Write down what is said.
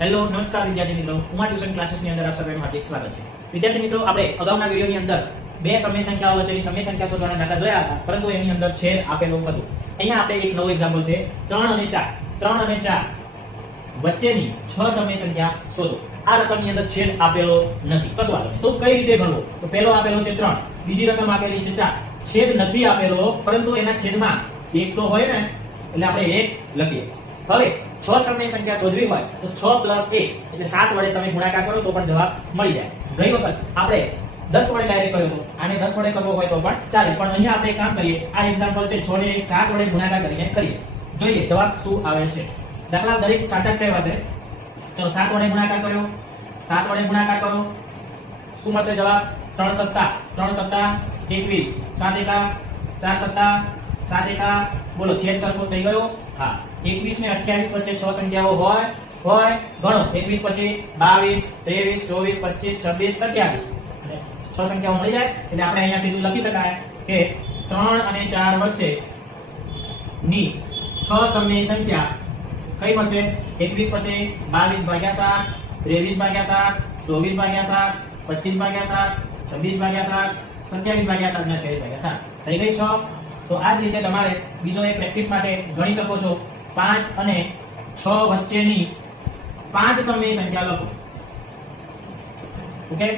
Hello નમસ્કાર વિદ્યાર્થી મિત્રો, ઉમા ટ્યુશન ક્લાસીસની અંદર આપ સર્વેનું હાર્દિક સ્વાગત છે. વિદ્યાર્થી મિત્રો, આપણે અગાઉના વિડિયોની અંદર બે સમય સંખ્યાઓ વચ્ચેની સમય સંખ્યા શોધવાના દાખલા જોયા હતા, પરંતુ એની અંદર છેદ આપેલું હતું. અહીંયા આપણે એક નવો એક્ઝામ્પલ છે 3 અને 4. 3 અને 4 વચ્ચેની 6 સમય સંખ્યા શોધો. આ રકમની અંદર છેદ આપેલો નથી. કશું વાંધો નહીં. તો કઈ રીતે ગણવો? તો પહેલો આપેલો છે 3, બીજી રકમ આપેલી છે 4. છેદ નથી આપેલો, પરંતુ એના છેદમાં એક તો હોય ને, એટલે આપણે 1 લખીએ. હવે 6 સમય સંખ્યા શોધવી હોય તો 6 + 1 એટલે 7 વડે તમે ગુણાકાર કરો તો પણ જવાબ મળી જાય. ગઈ વખત આપણે 10 વડે ડાયરેક્ટ કર્યો તો, આને 10 વડે કરવો હોય તો પણ ચાલે. પણ અહીંયા આપણે એક કામ કરીએ, આ એક્ઝામ્પલ છે 6 ને 7 વડે ગુણાકાર કરીને કરીએ. જોઈએ જવાબ શું આવે છે. દાખલા દરેક સાચા જ કહેવાશે. ચલો 7 વડે ગુણાકાર કર્યો, 7 વડે ગુણાકાર કરો, શું મળશે જવાબ? 3 સત્તા 21, 7 એકા 4 સત્તા 7 એકા, બોલો છેદ સરખો થઈ ગયો. હા, 21 ને 28 વચ્ચે 6 સંખ્યાઓ હોય ગણો. 21 પછી 22, 23, 24, 25, 26, 27 અને 6 સંખ્યાઓ મળી જાય. એટલે આપણે અહીંયા સીધું લખી શકાય કે 3 અને 4 વચ્ચે ની 6 સમય સંખ્યા કઈ મળશે? 21 પછી 22/7, 23/7, 24/7, 25/7, 26/7, 27/7 અને 23/7 થઈ ગઈ 6. તો આ જ રીતે તમારે બીજો એક પ્રેક્ટિસ માટે ગણી શકો છો. 5 અને 6 વચ્ચેની 5 સમય સંખ્યા લખો. ઓકે.